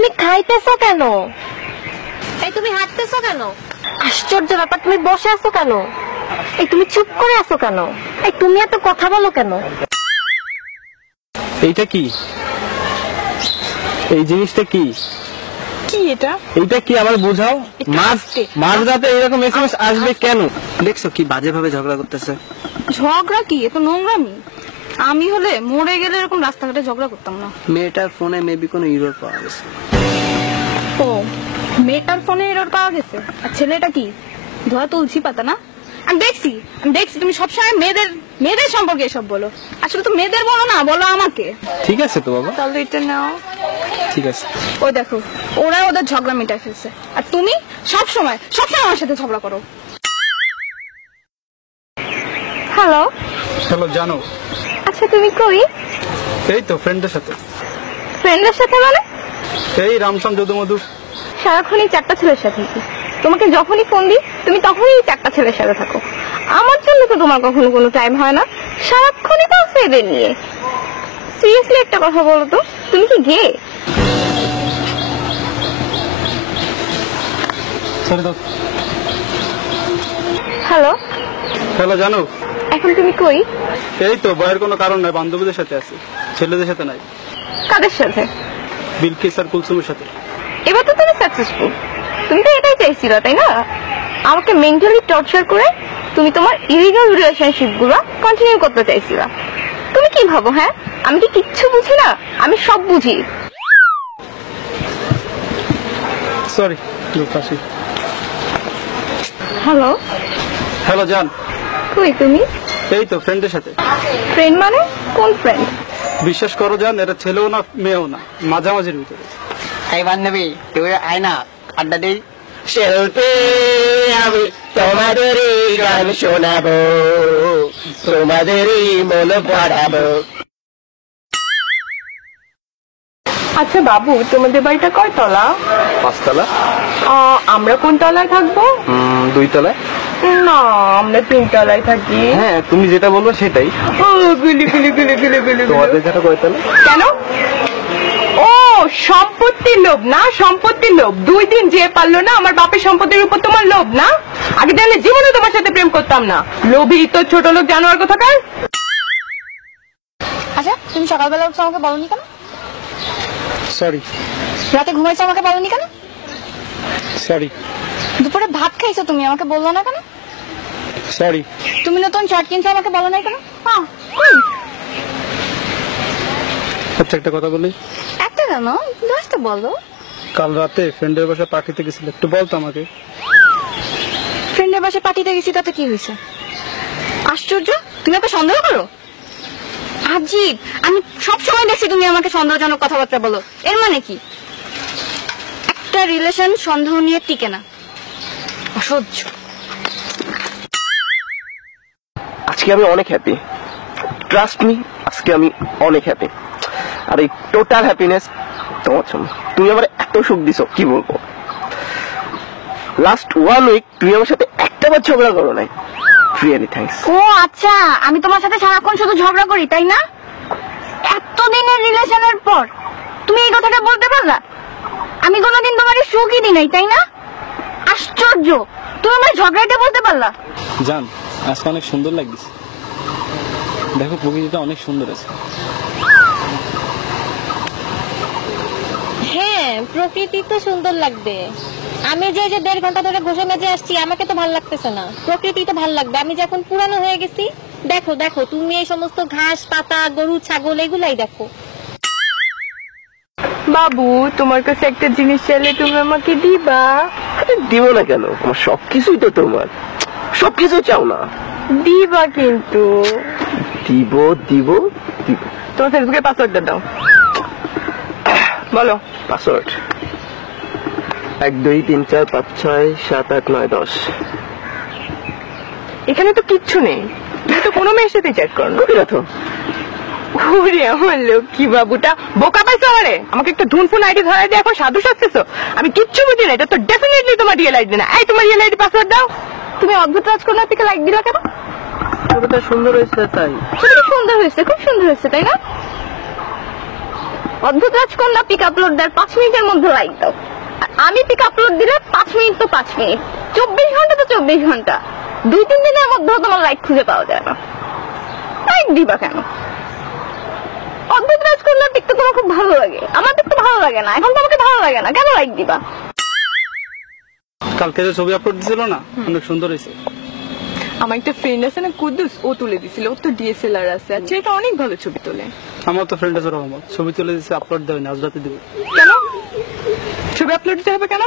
তুমি খাইতেছো কেন? এই তুমি হাঁটতেছো কেন? আশ্চর্য ব্যাপার, তুমি বসে আছো কেন? এই তুমি চুপ করে আছো কেন? এই তুমি এত কথা বলো কেন? এইটা কি? এই জিনিসটা কি? কি এটা? এইটা কি আমার বুঝাও। মাঝরাতে এরকম এসএমএস আসবে কেন? দেখছো কি বাজে ভাবে ঝগড়া করতেছে। ঝগড়া কি? এত নোংরামি। আমি হলে মরে গেলে এরকম রাস্তাঘাটে ঝগড়া করতাম না। মেয়েটার ফোনে মেবি কোনো এরর পাওয়া গেছে। ও, মেয়েটার ফোনে এরর পাওয়া গেছে। আর ছেলেটা কি ধোয়া তুলসী পাতা না? আমি দেখছি তুমি সবসময় মেয়েদের সম্পর্কে এসব বলো। আসলে তো মেয়েদের বলো না, বলো আমাকে। ঠিক আছে তো বাবা, তাহলে এটা নাও। ঠিক আছে। ওই দেখো, ওরা ওদের ঝগড়া মিটাই ফেলছে, আর তুমি সবসময় আমার সাথে ঝগড়া করো। হ্যালো চলো জানো। আচ্ছা তুমি কই? এই তো ফ্রেন্ডের সাথে। ফ্রেন্ডের সাথে মানে? এই রামসাম যদু মধু। সারাক্ষণই চারটা ছেলের সাথে। তোমাকে যখনই ফোন দিই তুমি তখনই চারটা ছেলের সাথে থাকো। আমার জন্য তো তোমার কখনো কোনো টাইম হয় না, সারাক্ষণই তো এদের নিয়ে। সিরিয়াসলি একটা কথা বলো তো, তুমি কি গে? হ্যালো হ্যালো জানো। এখন তুমি কই? এই তো বয়ের কোনো কারণ নাই, বান্ধবীদের সাথে আছি, ছেলেদের সাথে নাই। কাদের সাথে? বিলকিস আর কুলসুমের সাথে। এবার তো তুমি সাকসেসফুল। তুমি তো এটাই চাইছিলা তাই না? আমাকে মেন্টালি টর্চার করে তুমি তোমার ইলিগাল রিলেশনশিপ গুলো কন্টিনিউ করতে চাইছিলা। তুমি কি ভাবো? হ্যাঁ, আমি কি কিচ্ছু বুঝি না? আমি সব বুঝি। সরি পাশে। হ্যালো হ্যালো জান। কই তুমি? এই তো ফ্রেন্ডের সাথে। ফ্রেন্ড মানে কোন ফ্রেন্ড? বিশ্বাস করো জান, এরা ছেলেও না মেয়েও না, মাঝামাঝির ভিতরে। এই বান্ধবী তুই আয় না আড্ডা দেই। শিল্পী আমি তোমাদেরই গান শোনাবো, তোমাদেরই মন পড়াবো। আচ্ছা বাবু, তোমাদের বাড়িটা কয় তলা? 5 তলা। আমরা কোন তলায় থাকবো? 2 তলায়। না, আমরা 3 তলায় থাকি। হ্যাঁ তুমি যেটা বলবো সেটাই। গুলি গুলি গুলি গুলি গুলি। তোমাদের যেটা কয় তলা? কেন? ও সম্পত্তির লোভ না? সম্পত্তির লোভ। 2 দিন যে পারলো না আমার বাপের সম্পত্তির উপর তোমার লোভ না? আগে জানলে জীবনে তোমার সাথে প্রেম করতাম না। লোভী তো ছোট লোক জানোয়ার কোথাকার। আচ্ছা তুমি সকালবেলা উঠছো আমাকে বলনি কেন? সরি। রাতে ঘুমাইছো আমাকে বলনি কেন? সরি। দুপুরে ভাত খাইছো তুমি আমাকে বললো না কেন? সরি। তুমি নতুন শার্ট কিনছো আমাকে বলো নাই কেন? আচ্ছা একটা কথা বলি। একটা কেন, 10টা বলো। কাল রাতে ফ্রেন্ডের বাসায় পার্টিতে গেছিল, একটু বলতো আমাকে। ফ্রেন্ডের বাসায় পার্টিতে গেছি তাতে কি হয়েছে? আশ্চর্য, তুমি আমাকে সন্দেহ করো? আজীব, আমি সবসময় দেখছি তুমি আমাকে সন্দেহজনক কথাবার্তা বলো। এর মানে কি? একটা রিলেশন সন্দেহ নিয়ে টিকে না। অসহ্য। আজকে আমি অনেক হ্যাপি, ট্রাস্ট মি, আজকে আমি অনেক হ্যাপি। আর এই টোটাল হ্যাপিনেস তোমার জন্য। তুমি আমার এত সুখ দিছো কি বলবো। লাস্ট 1 উইক তুমি আমার সাথে একটাবার ঝগড়া করো নাই। Really thanks. ও আচ্ছা, আমি তোমার সাথে সারাক্ষণ শুধু ঝগড়া করি তাই না? এতদিনের রিলেশনের পর তুমি এই কথাটা বলতে পারলা? আমি কোনোদিন তোমাকে সুখই দিই নাই তাই না? আশ্চর্য, তুমি আমার ঝগড়াটা বলতে পারলা? জান আজকে অনেক সুন্দর লাগছে। দেখো প্রকৃতিটা অনেক সুন্দর আছে। হ্যাঁ, প্রকৃতি তো সুন্দর লাগবে। আমি যে 1.5 ঘন্টা ধরে ঘষে মেজে আসছি, আমাকে তো ভালো লাগতেছে না। প্রকৃতি তো ভালো লাগবে। আমি যখন পুরানো হয়ে গেছি, দেখো দেখো তুমি এই সমস্ত ঘাস পাতা গরু ছাগল এগুলাই দেখো। বাবু, তোমার কাছে একটা জিনিস চাইলে তুমি আমাকে দিবা? দিব না কেন, আমার সবকিছুই তো তোমার। সবকিছু চাও না? দিবা কিন্তু। দিব দিব দিব। তোমার ফেসবুকের পাসওয়ার্ডটা দাও। বলো পাসওয়ার্ড 1 2 3 4 5 6 7 8 9 10। এখানে তো কিচ্ছু নেই। তুমি তো কোনো মেয়ের সাথে চ্যাট করো না। করি না তো। ওরে আমার লক্ষ্মী বাবুটা, বোকা পাইছো আমারে। আমাকে একটা ধুনফুন আইডি ধরাই দিয়ে এখন সাধু সাজতেছো। আমি কিচ্ছু বুঝি না। এটা তো ডেফিনেটলি তোমার রিয়েল আইডি না। এই তোমার রিয়েল আইডি পাসওয়ার্ড দাও। তুমি অদ্ভুত রাজকন্যা থেকে লাইক দিলা কেন? ছবিটা সুন্দর হয়েছে তাই। ছবিটা সুন্দর হয়েছে, খুব সুন্দর হয়েছে তাই না? অদ্ভুত রাজকন্যা পিক আপলোড দেওয়ার 5 মিনিটের মধ্যে লাইক দাও, আর আমি পিক আপলোড দিলে 5 মিনিট তো 5 মিনিট, 24 ঘন্টা তো 24 ঘন্টা, 2-3 দিনের মধ্যেও তোমার লাইক খুঁজে পাওয়া যায় না। লাইক দিবা কেন? অদ্ভুত রাজকন্যার পিক তো তোমার খুব ভালো লাগে, আমার পিক তো ভালো লাগে না, এখন তোমাকে ভালো লাগে না, কেন লাইক দিবা? কালকে যে ছবি আপলোড দিছিল না, অনেক সুন্দর হয়েছে। আমার একটা ফ্রেন্ড আছে না কুদ্দুস, ও তুলে দিছিল, ওর তো ডিএসএলআর আছে, আর সেটা অনেক ভালো ছবি তোলে। আমার তো ফ্রেন্ড আছে রহমত, ছবি তুলে দিচ্ছে, আপলোড দেবে না, আজ রাতে দেবে। কেন ছবি আপলোড দিতে হবে? কেন?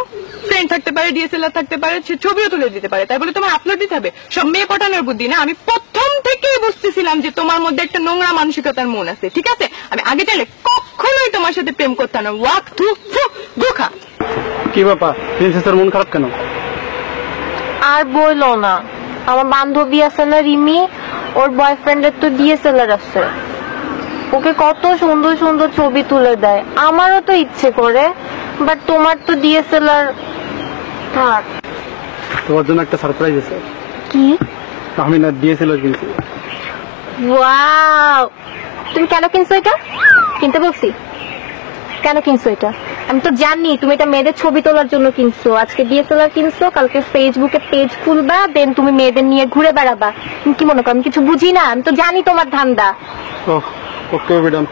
ফ্রেন্ড থাকতে পারে, ডিএসএলআর থাকতে পারে, সে ছবিও তুলে দিতে পারে, তাই বলে তোমার আপলোড দিতে হবে? সব মেয়ে পটানোর বুদ্ধি না। আমি প্রথম থেকেই বুঝতেছিলাম যে তোমার মধ্যে একটা নোংরা মানসিকতার মন আছে, ঠিক আছে? আমি আগে চাইলে কখনোই তোমার সাথে প্রেম করতাম না। ওয়াক থু গোখা। কি ব্যাপার, প্রিন্সেসের মন খারাপ কেন? আর বইলো না, আমার বান্ধবী আছে না রিমি, ওর বয়ফ্রেন্ডের তো ডিএসএলআর আছে, ওকে কত সুন্দর সুন্দর ছবি তুলে দেয়। আমারও তো ইচ্ছে করে, বাট তোমার তো ডিএসএলআর থাক। তোমার জন্য একটা সারপ্রাইজ আছে। কি? আমি না ডিএসএলআর কিনছি। ওয়াও, তুমি কেন কিনছো এটা? কিনতে বলছি কেন কিনছো এটা? আমি তো জানি তুমি এটা মেয়েদের ছবি তোলার জন্য কিনছো। আজকে ডিএসএলআর কিনছো, কালকে ফেসবুকে পেজ খুলবা, দেন তুমি মেয়েদের নিয়ে ঘুরে বেড়াবা। তুমি কি মনে করো আমি কিছু বুঝি না? আমি তো জানি তোমার ধান্দা। Okay madam.